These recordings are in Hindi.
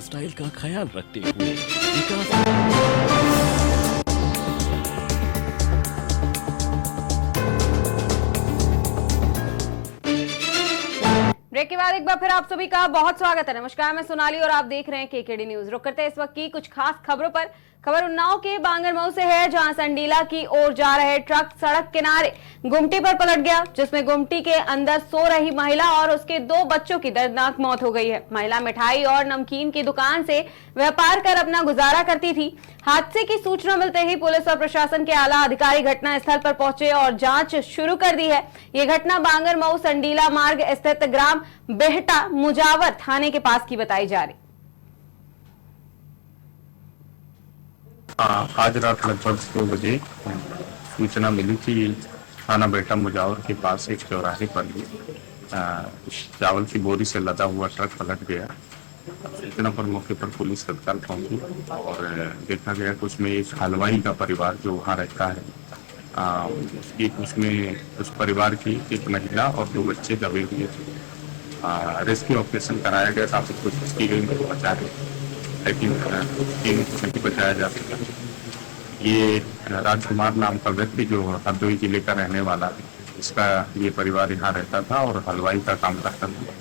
स्टाइल का ख्याल रखते हुए विकास। ब्रेक के बाद एक बार फिर आप सभी का बहुत स्वागत है। नमस्कार, मैं सोनाली और आप देख रहे हैं केकेडी न्यूज। रुक करते हैं इस वक्त की कुछ खास खबरों पर। खबर उन्नाव के बांगरमऊ से है, जहां संडीला की ओर जा रहे ट्रक सड़क किनारे गुमटी पर पलट गया, जिसमें गुमटी के अंदर सो रही महिला और उसके 2 बच्चों की दर्दनाक मौत हो गई है। महिला मिठाई और नमकीन की दुकान से व्यापार कर अपना गुजारा करती थी। हादसे की सूचना मिलते ही पुलिस और प्रशासन के आला अधिकारी घटनास्थल पर पहुंचे और जांच शुरू कर दी है। ये घटना बांगरमऊ संडीला मार्ग स्थित ग्राम बेहटा मुजावर थाने के पास की बताई जा रही। आज रात लगभग 2 बजे सूचना मिली कि थाना बेटा मुजावर के पास एक चौराहे पर ही चावल की बोरी से लदा हुआ ट्रक पलट गया। सूचना पर मौके पर पुलिस तत्काल पहुंची और देखा गया कि उसमें एक हलवाई का परिवार जो वहाँ रहता है, उसमें उस परिवार की एक महिला और 2 बच्चे दबे हुए थे। रेस्क्यू ऑपरेशन कराया गया, काफी कोशिश की गई उनको बचाने, लेकिन नहीं बचाया जा सका। ये राजकुमार नाम का व्यक्ति जो हरदोई जिले का रहने वाला है, इसका ये परिवार यहाँ रहता था और हलवाई का काम करता था।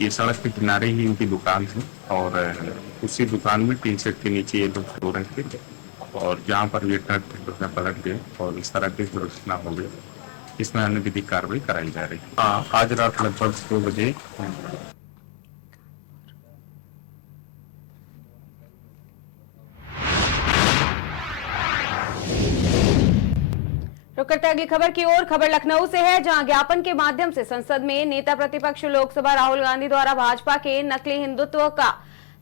ये सड़क के किनारे ही इनकी दुकान थी और उसी दुकान में टीन शेड के नीचे ये लोग सो रहे थे और जहाँ पर ये ट्रक पलट गए और इस तरह की दुर्घटना हो गई। इसमें अन्य विधिक कार्रवाई कराई जा रही है। आज रात लगभग 2 बजे रुक करते अगली खबर की ओर। खबर लखनऊ से है, जहां ज्ञापन के माध्यम से संसद में नेता प्रतिपक्ष लोकसभा राहुल गांधी द्वारा भाजपा के नकली हिंदुत्व का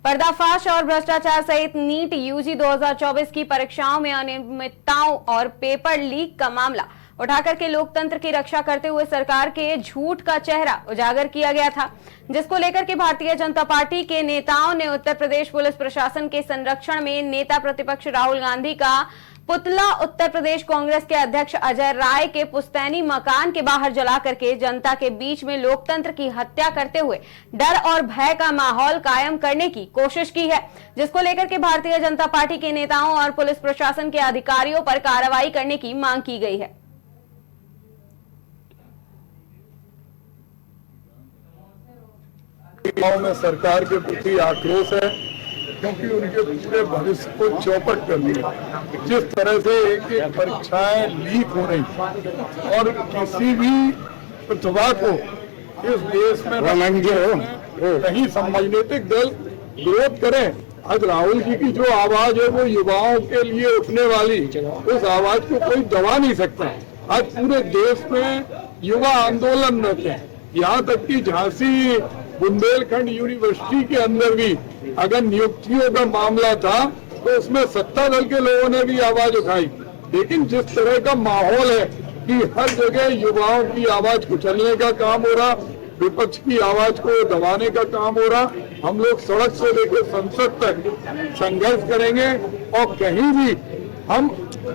पर्दाफाश और भ्रष्टाचार सहित नीट यूजी 2024 की परीक्षाओं में अनियमितताओं और पेपर लीक का मामला उठाकर के लोकतंत्र की रक्षा करते हुए सरकार के झूठ का चेहरा उजागर किया गया था, जिसको लेकर के भारतीय जनता पार्टी के नेताओं ने उत्तर प्रदेश पुलिस प्रशासन के संरक्षण में नेता प्रतिपक्ष राहुल गांधी का पुतला उत्तर प्रदेश कांग्रेस के अध्यक्ष अजय राय के पुस्तैनी मकान के बाहर जला करके जनता के बीच में लोकतंत्र की हत्या करते हुए डर और भय का माहौल कायम करने की कोशिश की है, जिसको लेकर के भारतीय जनता पार्टी के नेताओं और पुलिस प्रशासन के अधिकारियों पर कार्रवाई करने की मांग की गई है। गांव में सरकार के प्रति आक्रोश है, क्योंकि उनके पूरे भविष्य को चौपट कर दिया। जिस तरह से एक एक परीक्षाएं लीक हो रही और किसी भी प्रतिभा को इस देश में नहीं राजनीतिक दल विरोध करें। आज राहुल जी की जो आवाज है वो युवाओं के लिए उठने वाली, उस आवाज को कोई दबा नहीं सकता। आज पूरे देश में युवा आंदोलन रहते हैं, यहाँ तक कि झांसी बुंदेलखंड यूनिवर्सिटी के अंदर भी अगर नियुक्तियों का मामला था तो उसमें सत्ता दल के लोगों ने भी आवाज उठाई। लेकिन जिस तरह का माहौल है कि हर जगह युवाओं की आवाज कुचलने का काम हो रहा, विपक्ष की आवाज को दबाने का काम हो रहा, हम लोग सड़क से लेकर संसद तक संघर्ष करेंगे। और कहीं भी हम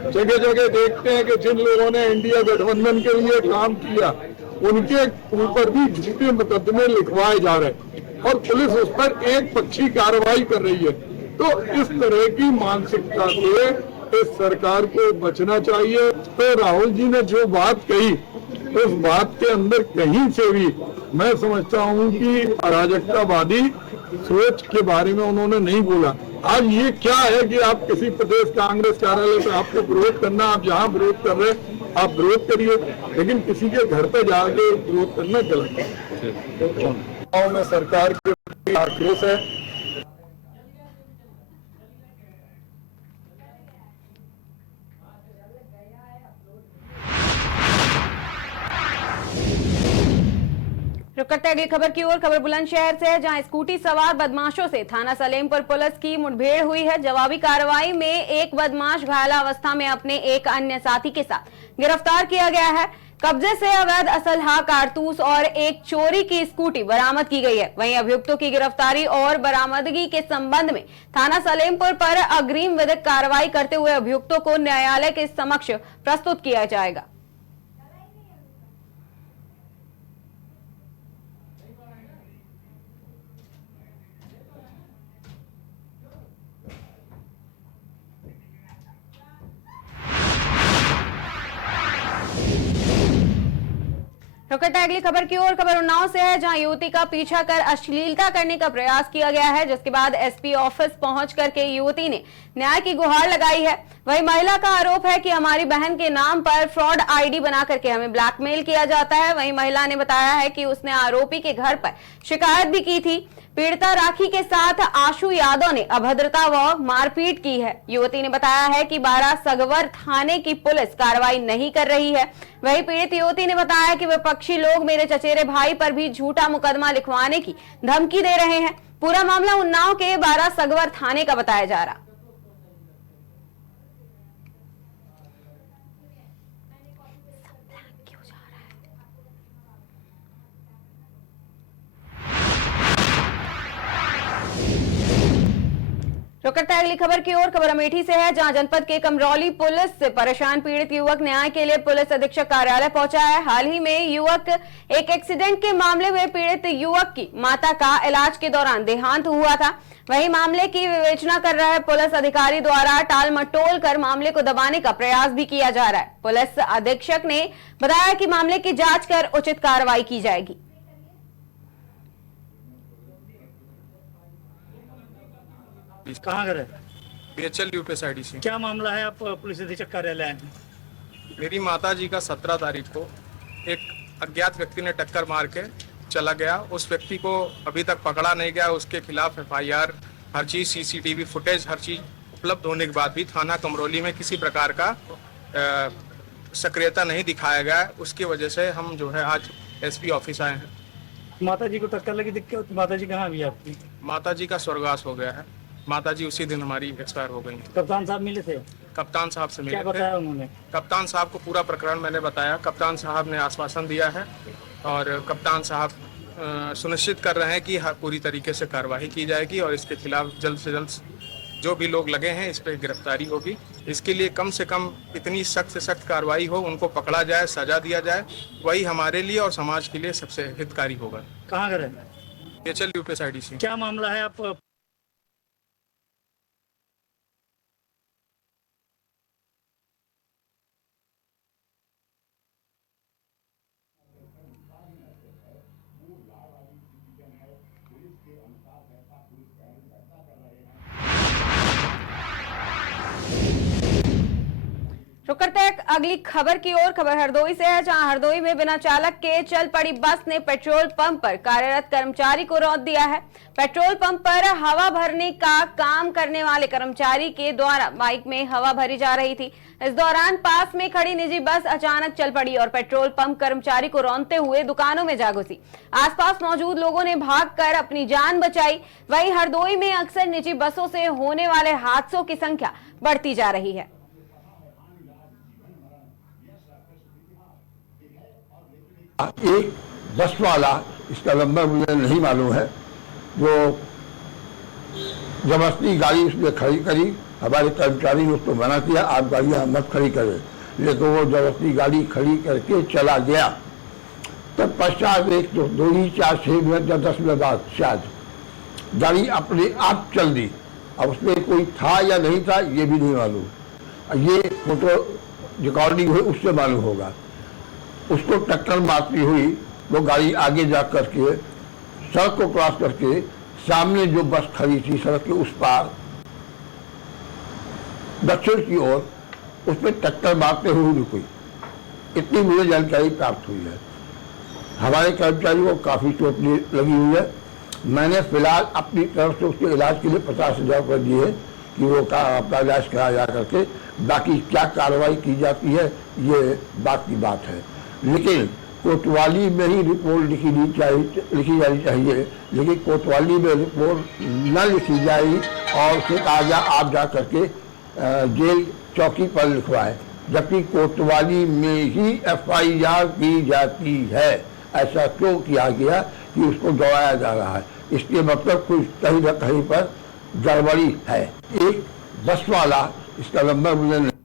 जगह जगह देखते हैं कि जिन लोगों ने इंडिया गठबंधन के लिए काम किया उनके ऊपर भी झूठे मुकदमे लिखवाए जा रहे हैं और पुलिस उस पर एक पक्षी कार्रवाई कर रही है। तो इस तरह की मानसिकता से इस सरकार को बचना चाहिए। तो राहुल जी ने जो बात कही, उस बात के अंदर कहीं से भी मैं समझता हूं कि अराजकतावादी सोच के बारे में उन्होंने नहीं बोला। आज ये क्या है कि आप किसी प्रदेश कांग्रेस कार्यालय पे आपको विरोध करना, आप जहां विरोध कर रहे हैं आप विरोध करिए, लेकिन किसी के घर पे जाके विरोध करना गलत है। गांव में सरकार के आक्रोश है। रुक करते अगली खबर की ओर। खबर बुलंदशहर से है, जहां स्कूटी सवार बदमाशों से थाना सलेमपुर पुलिस की मुठभेड़ हुई है। जवाबी कार्रवाई में एक बदमाश घायलावस्था में अपने एक अन्य साथी के साथ गिरफ्तार किया गया है। कब्जे से अवैध असलहा, कारतूस और एक चोरी की स्कूटी बरामद की गई है। वहीं अभियुक्तों की गिरफ्तारी और बरामदगी के संबंध में थाना सलेमपुर पर अग्रिम विधिक कार्रवाई करते हुए अभियुक्तों को न्यायालय के समक्ष प्रस्तुत किया जाएगा। रुकते अगली खबर की ओर। खबर उन्नाव से है, जहां युवती का पीछा कर अश्लीलता करने का प्रयास किया गया है, जिसके बाद एसपी ऑफिस पहुंच करके युवती ने न्याय की गुहार लगाई है। वहीं महिला का आरोप है कि हमारी बहन के नाम पर फ्रॉड आईडी बना करके हमें ब्लैकमेल किया जाता है। वहीं महिला ने बताया है कि उसने आरोपी के घर पर शिकायत भी की थी। पीड़िता राखी के साथ आशु यादव ने अभद्रता व मारपीट की है। युवती ने बताया है कि 12 सगवर थाने की पुलिस कार्रवाई नहीं कर रही है। वहीं पीड़ित युवती ने बताया कि विपक्षी लोग मेरे चचेरे भाई पर भी झूठा मुकदमा लिखवाने की धमकी दे रहे हैं। पूरा मामला उन्नाव के 12 सगवर थाने का बताया जा रहा। रुक करते हैं अगली खबर की ओर। खबर अमेठी से है, जहां जनपद के कमरौली पुलिस से परेशान पीड़ित युवक न्याय के लिए पुलिस अधीक्षक कार्यालय पहुंचा है। हाल ही में युवक एक एक्सीडेंट के मामले में पीड़ित युवक की माता का इलाज के दौरान देहांत हुआ था। वहीं मामले की विवेचना कर रहे पुलिस अधिकारी द्वारा टाल मटोल कर मामले को दबाने का प्रयास भी किया जा रहा है। पुलिस अधीक्षक ने बताया कि मामले की जांच कर उचित कार्रवाई की जाएगी। कहाँ घर है? बीएचएल यूपीएसआईडी से। क्या मामला है, आप पुलिस अधीक्षक कार्यालय आए हैं? मेरी माता जी का 17 तारीख को एक अज्ञात व्यक्ति ने टक्कर मार के चला गया। उस व्यक्ति को अभी तक पकड़ा नहीं गया। उसके खिलाफ एफआईआर, हर चीज़, सीसीटीवी फुटेज, हर चीज़ उपलब्ध होने के बाद भी थाना कमरौली में किसी प्रकार का सक्रियता नहीं दिखाया गया। उसकी वजह से हम जो है आज एसपी ऑफिस आए हैं। माता जी को टक्कर लगी, दिक्कत? माता जी कहाँ भी आपकी? माता जी का स्वर्गवास हो गया है। माता जी उसी दिन हमारी एक्सपायर हो गई। कप्तान साहब मिले थे? कप्तान साहब से मिले क्या थे। बताया उन्होंने? कप्तान साहब को पूरा प्रकरण मैंने बताया। कप्तान साहब ने आश्वासन दिया है और कप्तान साहब सुनिश्चित कर रहे हैं कि पूरी तरीके से कार्रवाई की जाएगी और इसके खिलाफ जल्द से जल्द जो भी लोग लगे हैं इस पर गिरफ्तारी होगी। इसके लिए कम से कम इतनी सख्त से सख्त कार्रवाई हो, उनको पकड़ा जाए, सजा दिया जाए, वही हमारे लिए और समाज के लिए सबसे हितकारी होगा। कहाँ घर है? बीएचएल यूपीएसआईडी से। क्या मामला है, आप रुक करते हैं अगली खबर की ओर। खबर हरदोई से है, जहां हरदोई में बिना चालक के चल पड़ी बस ने पेट्रोल पंप पर कार्यरत कर्मचारी को रौंद दिया है। पेट्रोल पंप पर हवा भरने का काम करने वाले कर्मचारी के द्वारा बाइक में हवा भरी जा रही थी। इस दौरान पास में खड़ी निजी बस अचानक चल पड़ी और पेट्रोल पंप कर्मचारी को रौंदते हुए दुकानों में जा घुसी। आसपास मौजूद लोगों ने भागकर अपनी जान बचाई। वहीं हरदोई में अक्सर निजी बसों से होने वाले हादसों की संख्या बढ़ती जा रही है। एक बस वाला, इसका नंबर मुझे नहीं मालूम है, जो जबरदस्ती गाड़ी उसने खड़ी करी। हमारे कर्मचारी ने उसको मना किया, आप गाड़ियाँ मत खड़ी करें, लेकिन वो जबरदस्ती गाड़ी खड़ी करके चला गया। तब पश्चात एक तो 2 4 6 मिनट या 10 मिनट बाद शायद गाड़ी अपने आप चल दी। अब उसमें कोई था या नहीं था ये भी नहीं मालूम। ये फोटो रिकॉर्डिंग हुई उससे मालूम होगा। उसको टक्कर मारती हुई वो गाड़ी आगे जा करके सड़क को क्रॉस करके सामने जो बस खड़ी थी सड़क के उस पार दक्षिण की ओर, उस पर टक्कर मारते हुए रुकी। इतनी मुझे जानकारी प्राप्त हुई है। हमारे कर्मचारी को काफ़ी चोट लगी हुई है। मैंने फिलहाल अपनी तरफ से उसके इलाज के लिए 50,000 रुपये दिए कि वो अपना इलाज कराया जा करके, बाकी क्या कार्रवाई की जाती है ये बात की बात है। लेकिन कोतवाली में ही रिपोर्ट लिखी जानी चाहिए, लेकिन कोतवाली में रिपोर्ट न लिखी जाए और उसे कहा जा आप जा करके जेल चौकी पर लिखवाएं, जबकि कोतवाली में ही एफआईआर की जाती है। ऐसा क्यों किया गया कि उसको दौड़ाया जा रहा है? इसके मतलब कुछ कहीं न कहीं पर गड़बड़ी है। एक बस वाला, इसका नंबर मुझे नहीं।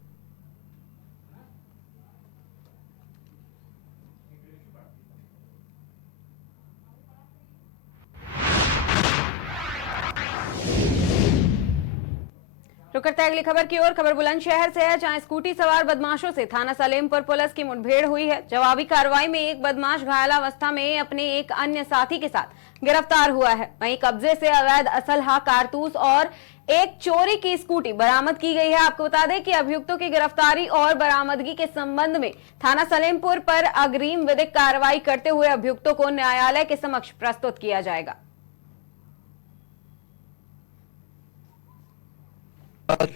रुक करते हैं अगली खबर की ओर। खबर बुलंदशहर से है, जहां स्कूटी सवार बदमाशों से थाना सलेमपुर पुलिस की मुठभेड़ हुई है। जवाबी कार्रवाई में एक बदमाश घायलावस्था में अपने एक अन्य साथी के साथ गिरफ्तार हुआ है। वहीं कब्जे से अवैध असलहा, कारतूस और एक चोरी की स्कूटी बरामद की गई है। आपको बता दें कि अभियुक्तों की गिरफ्तारी और बरामदगी के संबंध में थाना सलेमपुर पर अग्रिम विधिक कार्रवाई करते हुए अभियुक्तों को न्यायालय के समक्ष प्रस्तुत किया जाएगा।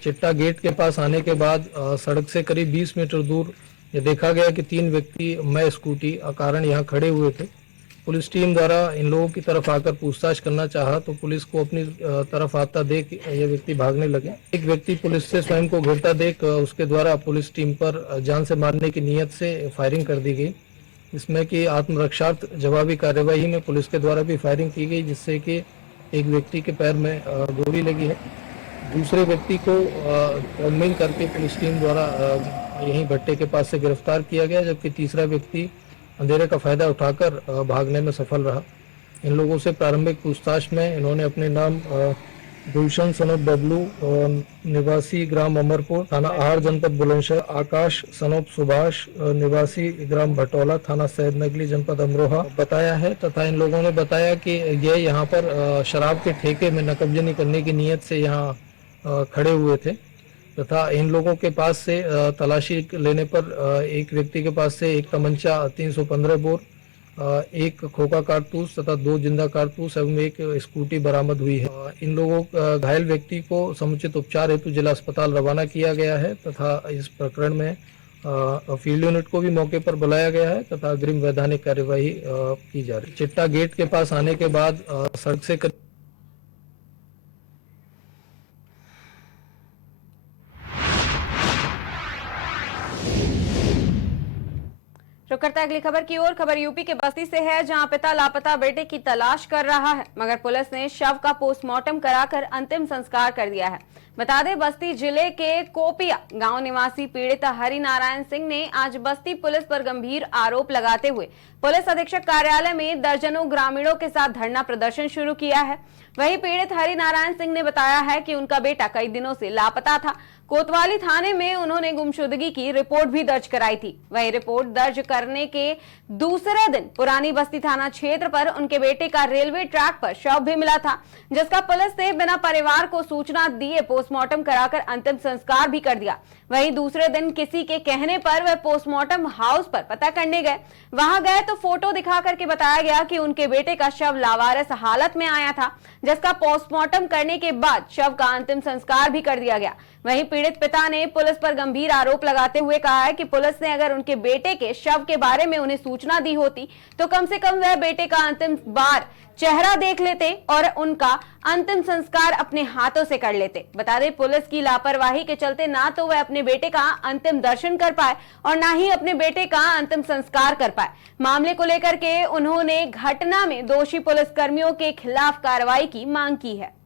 चिट्टा गेट के पास आने के बाद सड़क से करीब 20 मीटर दूर ये देखा गया कि 3 व्यक्ति मैं स्कूटी अकारण यहाँ खड़े हुए थे। पुलिस टीम द्वारा इन लोगों की तरफ आकर पूछताछ करना चाहा तो पुलिस को अपनी तरफ आता देख ये व्यक्ति भागने लगे। एक व्यक्ति पुलिस से स्वयं को घिरता देख उसके द्वारा पुलिस टीम पर जान से मारने की नीयत से फायरिंग कर दी गई। इसमें कि आत्मरक्षार्थ जवाबी कार्यवाही में पुलिस के द्वारा भी फायरिंग की गई, जिससे कि एक व्यक्ति के पैर में गोली लगी है। दूसरे व्यक्ति को मिल करके पुलिस टीम द्वारा यहीं भट्टे के पास से गिरफ्तार किया गया, जबकि तीसरा व्यक्ति अंधेरे का फायदा उठाकर भागने में सफल रहा। इन लोगों से प्रारंभिक पूछताछ में इन्होंने अपने नाम गुलशन सनोप बबलू निवासी ग्राम अमरपुर थाना आहार जनपद बुलंदशहर, आकाश सनोप सुभाष निवासी ग्राम भटौला थाना सैदनगली जनपद अमरोहा बताया है, तथा इन लोगों ने बताया कि ये यहाँ पर शराब के ठेके में नकबजनी करने की नीयत से यहाँ खड़े हुए थे, तथा इन लोगों के पास से तलाशी लेने पर एक व्यक्ति के पास से एक तमंचा 315 बोर, एक खोखा कारतूस तथा 2 जिंदा कारतूस एवं एक स्कूटी बरामद हुई है। इन लोगों घायल व्यक्ति को समुचित उपचार हेतु जिला अस्पताल रवाना किया गया है, तथा इस प्रकरण में फील्ड यूनिट को भी मौके पर बुलाया गया है तथा अग्रिम वैधानिक कार्यवाही की जा रही है। चिट्टा गेट के पास आने के बाद सड़क से रुक करता है अगली खबर की ओर। खबर यूपी के बस्ती से है, जहां पिता लापता बेटे की तलाश कर रहा है, मगर पुलिस ने शव का पोस्टमार्टम कराकर अंतिम संस्कार कर दिया है। बता दें, बस्ती जिले के कोपिया गांव निवासी पीड़ित हरिनारायण सिंह ने आज बस्ती पुलिस पर गंभीर आरोप लगाते हुए पुलिस अधीक्षक कार्यालय में दर्जनों ग्रामीणों के साथ धरना प्रदर्शन शुरू किया है। वहीं पीड़ित हरिनारायण सिंह ने बताया है कि उनका बेटा कई दिनों से लापता था। कोतवाली थाने में उन्होंने गुमशुदगी की रिपोर्ट भी दर्ज कराई थी। वही रिपोर्ट दर्ज करने के दूसरे दिन पुरानी बस्ती थाना क्षेत्र पर उनके बेटे का रेलवे ट्रैक पर शव भी मिला था, जिसका पुलिस ने बिना परिवार को सूचना दिए पोस्टमार्टम कराकर अंतिम संस्कार भी कर दिया। वहीं दूसरे दिन किसी के कहने पर वह पोस्टमार्टम हाउस पर पता करने गए। वहां गए तो फोटो दिखा करके बताया गया कि उनके बेटे का शव लावारिस हालत में आया था, जिसका पोस्टमार्टम करने के बाद शव का अंतिम संस्कार भी कर दिया गया। वहीं पीड़ित पिता ने पुलिस पर गंभीर आरोप लगाते हुए कहा है कि पुलिस ने अगर उनके बेटे के शव के बारे में उन्हें सूचना दी होती तो कम से कम वह बेटे का अंतिम बार चेहरा देख लेते और उनका अंतिम संस्कार अपने हाथों से कर लेते। बता दें, पुलिस की लापरवाही के चलते ना तो वह अपने बेटे का अंतिम दर्शन कर पाए और ना ही अपने बेटे का अंतिम संस्कार कर पाए। मामले को लेकर के उन्होंने घटना में दोषी पुलिस कर्मियों के खिलाफ कार्रवाई की मांग की है।